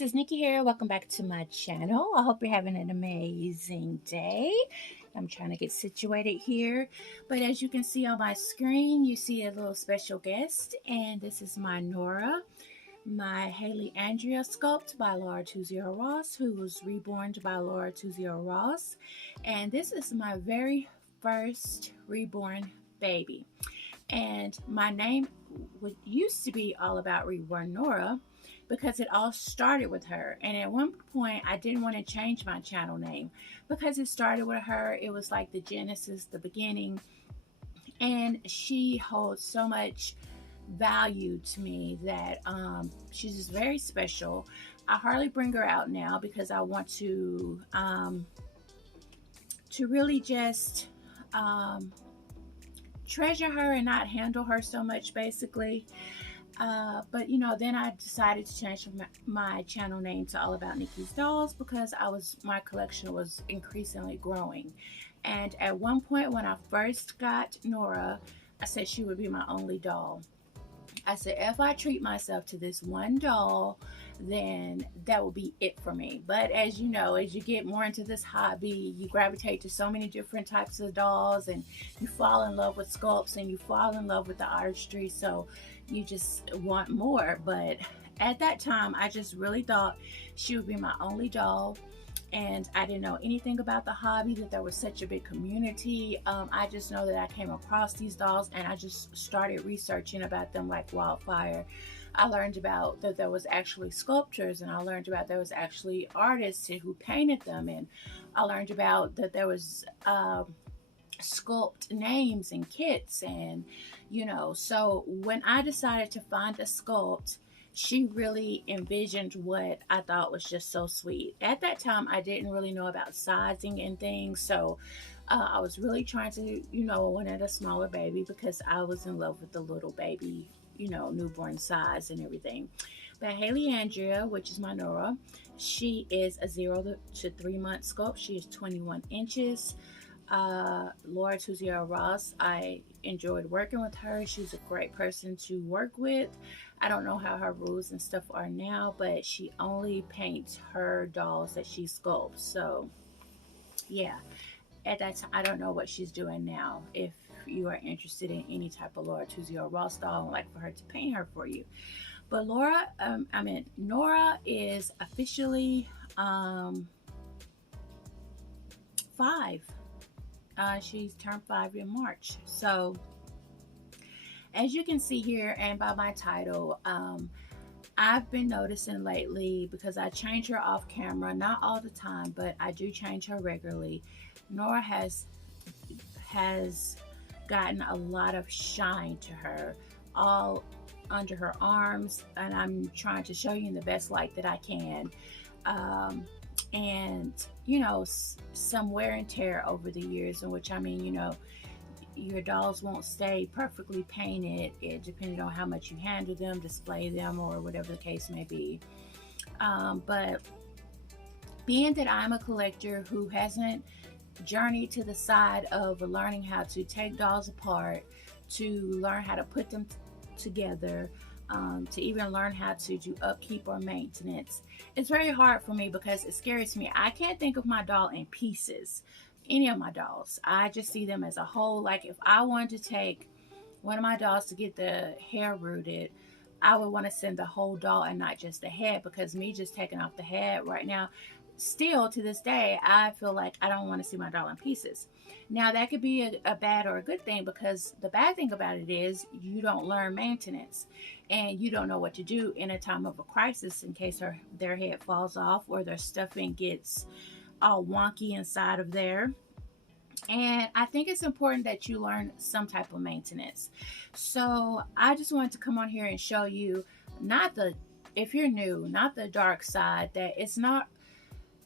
this is Nikki here. Welcome back to my channel. I hope you're having an amazing day. I'm trying to get situated here. But as you can see on my screen, you see a little special guest. And this is my Norah, my Haley Andrea sculpt by Laura 20 Ross, who was reborn by Laura 20 Ross. And this is my very first reborn baby. And my name used to be all about Reborn Norah, because it all started with her. And at one point I didn't want to change my channel name because it started with her. It was like the genesis, the beginning, and she holds so much value to me that she's just very special. I hardly bring her out now because I want to really just treasure her and not handle her so much, basically. But you know, then I decided to change my channel name to All About Nikki's Dolls because my collection was increasingly growing. And at one point when I first got Norah, I said she would be my only doll. I said, if I treat myself to this one doll, then that will be it for me. But as you know, as you get more into this hobby, you gravitate to so many different types of dolls, and you fall in love with sculpts, and you fall in love with the artistry, so you just want more. But at that time, I just really thought she would be my only doll. And I didn't know anything about the hobby, that there was such a big community. I just know that I came across these dolls and I just started researching about them like wildfire. I learned about that there was actually sculptors, and I learned about there was actually artists who painted them, and I learned about that there was sculpt names and kits. And you know, so when I decided to find a sculpt, she really envisioned what I thought was just so sweet. At that time, I didn't really know about sizing and things, so I was really trying to, you know, wanted a smaller baby because I was in love with the little baby, you know, newborn size and everything. But Haley Andrea, which is my Norah, she is a 0 to 3 month sculpt. She is 21 inches. Laura 20 Ross, I enjoyed working with her. She's a great person to work with. I don't know how her rules and stuff are now, but she only paints her dolls that she sculpts. So yeah, at that time, I don't know what she's doing now. If you are interested in any type of Laura 20 Ross doll, I'd like for her to paint her for you. But Norah is officially 5. She's turned 5 in March. So as you can see here, and by my title, I've been noticing lately, because I change her off camera, not all the time, but I do change her regularly. Norah has gotten a lot of shine to her, all under her arms, and I'm trying to show you in the best light that I can. And you know, some wear and tear over the years, in which, I mean, you know, your dolls won't stay perfectly painted, depending on how much you handle them, display them, or whatever the case may be. But being that I'm a collector who hasn't journeyed to the side of learning how to take dolls apart, to learn how to put them together, to even learn how to do upkeep or maintenance, it's very hard for me because it scares me. I can't think of my doll in pieces, any of my dolls. I just see them as a whole. Like if I wanted to take one of my dolls to get the hair rooted, I would want to send the whole doll and not just the head, because me just taking off the head right now, still to this day, I feel like I don't want to see my doll in pieces. Now that could be a bad or a good thing, because the bad thing about it is you don't learn maintenance, and you don't know what to do in a time of a crisis in case their head falls off or their stuffing gets all wonky inside of there. And I think it's important that you learn some type of maintenance. So I just wanted to come on here and show you, if you're new, not the dark side, that it's not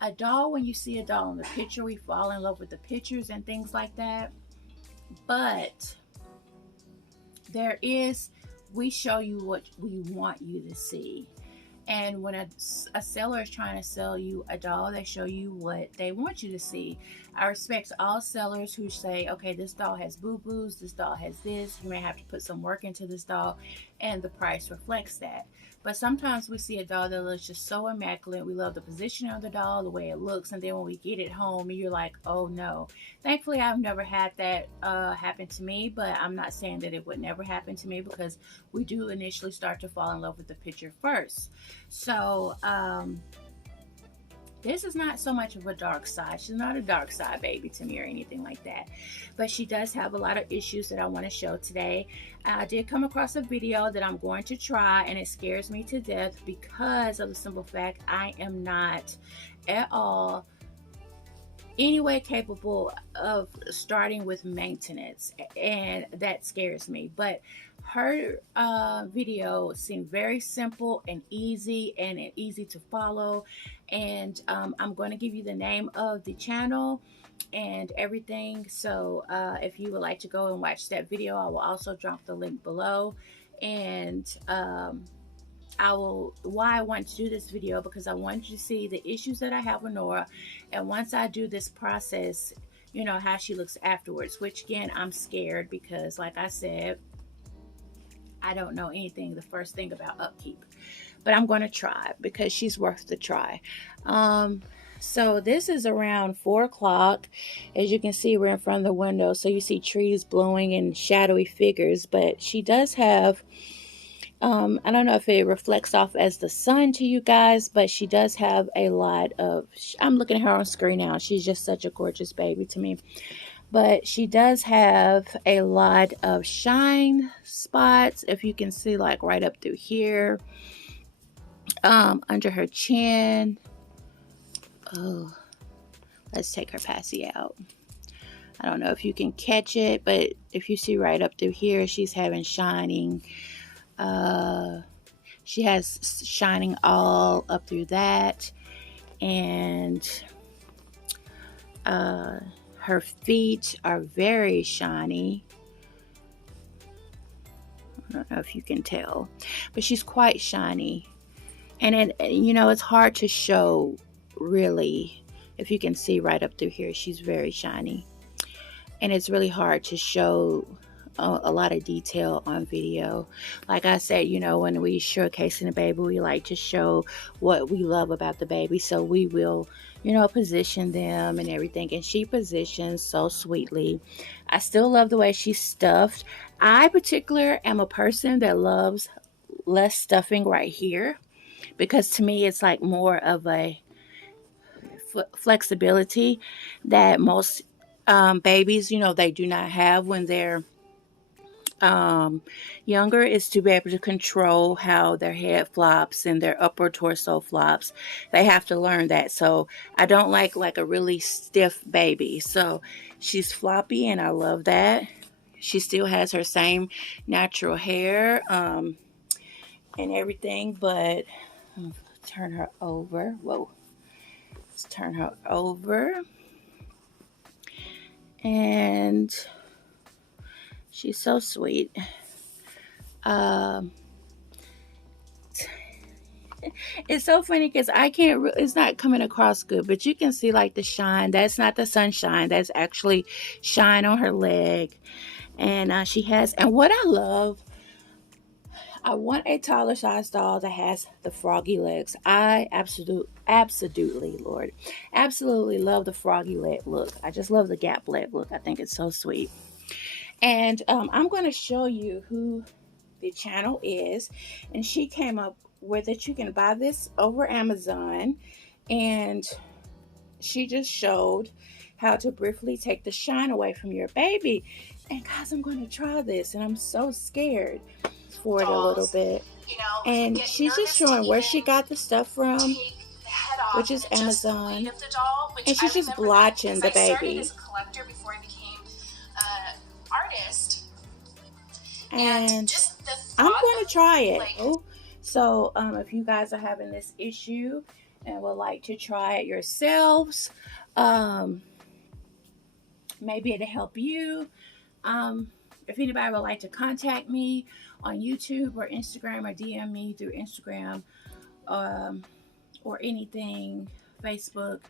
a doll. When you see a doll in the picture, we fall in love with the pictures and things like that. But we show you what we want you to see. And when a seller is trying to sell you a doll, they show you what they want you to see. I respect all sellers who say, okay, this doll has boo-boos, this doll has this, you may have to put some work into this doll. and the price reflects that. But sometimes we see a doll that looks just so immaculate. We love the position of the doll, the way it looks, and then when we get it home, you're like, oh no. Thankfully, I've never had that happen to me, but I'm not saying that it would never happen to me, because we do initially start to fall in love with the picture first. So, this is not so much of a dark side. She's not a dark side baby to me or anything like that. But she does have a lot of issues that I want to show today. I did come across a video that I'm going to try, and it scares me to death because of the simple fact I am not at all any way capable of starting with maintenance, and that scares me. But her video seemed very simple and easy to follow, and I'm going to give you the name of the channel and everything. So if you would like to go and watch that video, I will also drop the link below. And why I want to do this video, because I want you to see the issues that I have with Norah, and once I do this process, you know, how she looks afterwards, which again, I'm scared because, like I said, I don't know anything, the first thing about upkeep, but I'm going to try because she's worth the try. So this is around 4 o'clock. As you can see, we're in front of the window, so you see trees blowing and shadowy figures, but she does have, I don't know if it reflects off as the sun to you guys, but she does have a lot of, I'm looking at her on screen now. She's just such a gorgeous baby to me. But she does have a lot of shine spots, if you can see, like right up through here, under her chin. Oh, let's take her passy out. I don't know if you can catch it, but if you see right up through here, she's having shining. She has shining all up through that, and her feet are very shiny. I don't know if you can tell, but she's quite shiny. And you know, it's hard to show really. If you can see right up through here, she's very shiny. And it's really hard to show a lot of detail on video. Like I said, you know, when we showcasing a baby, we like to show what we love about the baby. So we will, you know, position them and everything. And she positions so sweetly. I still love the way she's stuffed. I particular am a person that loves less stuffing right here, because to me it's like more of a flexibility that most babies, you know, they do not have when they're younger, is to be able to control how their head flops and their upper torso flops. They have to learn that. So I don't like a really stiff baby. So she's floppy, and I love that. She still has her same natural hair and everything, but turn her over. Whoa. Let's turn her over. And she's so sweet. It's so funny because I can't, it's not coming across good, but you can see like the shine. That's not the sunshine. That's actually shine on her leg. And she has, and what I love, I want a taller size doll that has the froggy legs. I absolutely, Lord, absolutely love the froggy leg look. I just love the gap leg look. I think it's so sweet. And I'm going to show you who the channel is. And she came up with it. You can buy this over Amazon. And she just showed how to briefly take the shine away from your baby. And guys, I'm going to try this. And I'm so scared for it a little bit. You know, and she's just showing where she got the stuff from, which is Amazon. And she's just blotching the baby. As a collector before I became artist, and just I'm going to try it. Like, so if you guys are having this issue and would like to try it yourselves, maybe it'll help you. If anybody would like to contact me on YouTube or Instagram, or DM me through Instagram or anything, Facebook,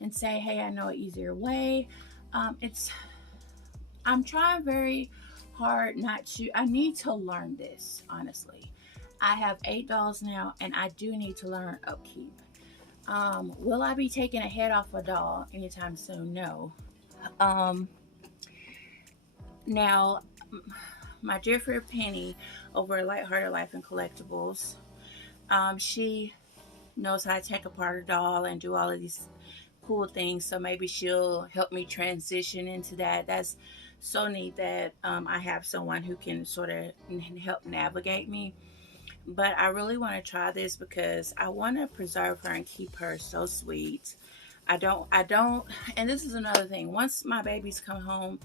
and say, hey, I know an easier way. I'm trying very part not to, I need to learn this, honestly. I have 8 dolls now, and I do need to learn upkeep. Will I be taking a head off a doll anytime soon? No. Um, Now, my dear friend Penny over at Lighthearted Life and Collectibles, she knows how to take apart a doll and do all of these cool things. So maybe she'll help me transition into that. That's so neat that I have someone who can sort of help navigate me. But I really want to try this because I want to preserve her and keep her so sweet. I don't, and this is another thing. Once my babies come home,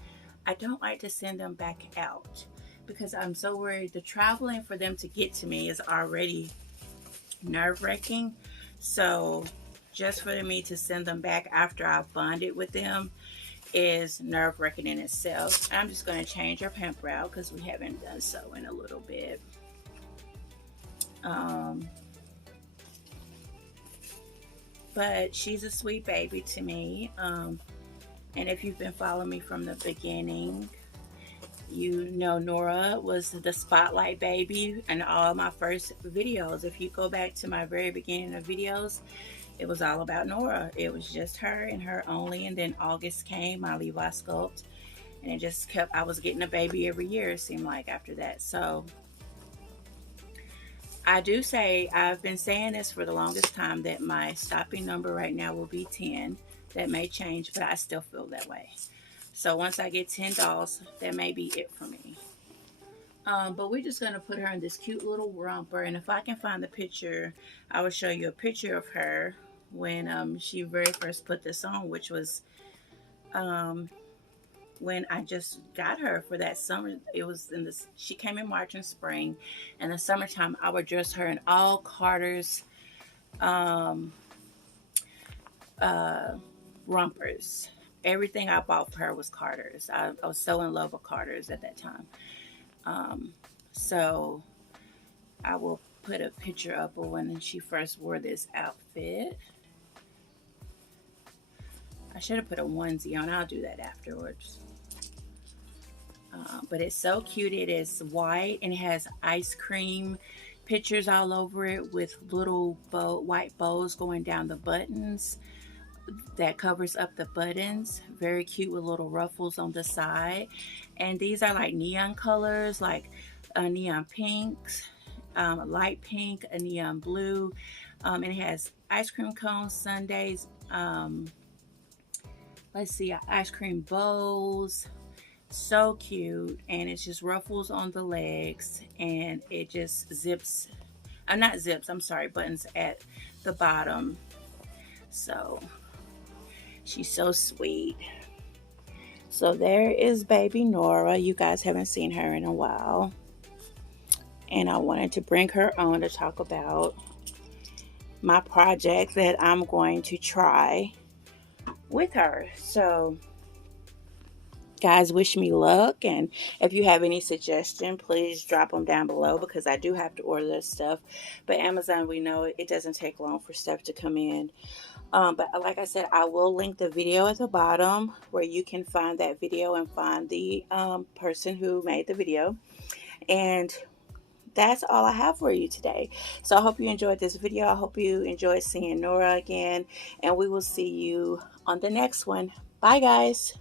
I don't like to send them back out because I'm so worried. The traveling for them to get to me is already nerve-wracking. So just for me to send them back after I've bonded with them is nerve-wracking in itself. I'm just going to change her pamper out because we haven't done so in a little bit. But she's a sweet baby to me. And if you've been following me from the beginning, you know Norah was the spotlight baby in all my first videos. If you go back to my very beginning of videos, it was all about Norah. It was just her and her only. And then August came, my Levi sculpt, and it just kept, I was getting a baby every year, it seemed like, after that. So I do say, I've been saying this for the longest time, that my stopping number right now will be 10. That may change, but I still feel that way. So once I get 10 dolls, that may be it for me. But we're just going to put her in this cute little romper. And if I can find the picture, I will show you a picture of her when she very first put this on, which was when I just got her for that summer. It was in this, she came in March and spring. And the summertime, I would dress her in all Carter's rompers. Everything I bought for her was Carter's. I was so in love with Carter's at that time. So I will put a picture up of when she first wore this outfit. I should have put a onesie on. I'll do that afterwards. But it's so cute. It is white and it has ice cream pictures all over it with little white bows going down the buttons that covers up the buttons. Very cute with little ruffles on the side. And these are like neon colors, like a neon pinks, a light pink, a neon blue. And it has ice cream cones, sundaes, let's see, ice cream bows. So cute. And it's just ruffles on the legs, and it just zips, not zips, I'm sorry, buttons at the bottom. So she's so sweet. So there is baby Norah. You guys haven't seen her in a while, and I wanted to bring her on to talk about my project that I'm going to try with her. So guys, wish me luck, and if you have any suggestion, please drop them down below, because I do have to order this stuff. But Amazon, we know it doesn't take long for stuff to come in. But like I said, I will link the video at the bottom where you can find that video and find the person who made the video. And that's all I have for you today. So I hope you enjoyed this video. I hope you enjoyed seeing Norah again, and we will see you on the next one. Bye guys.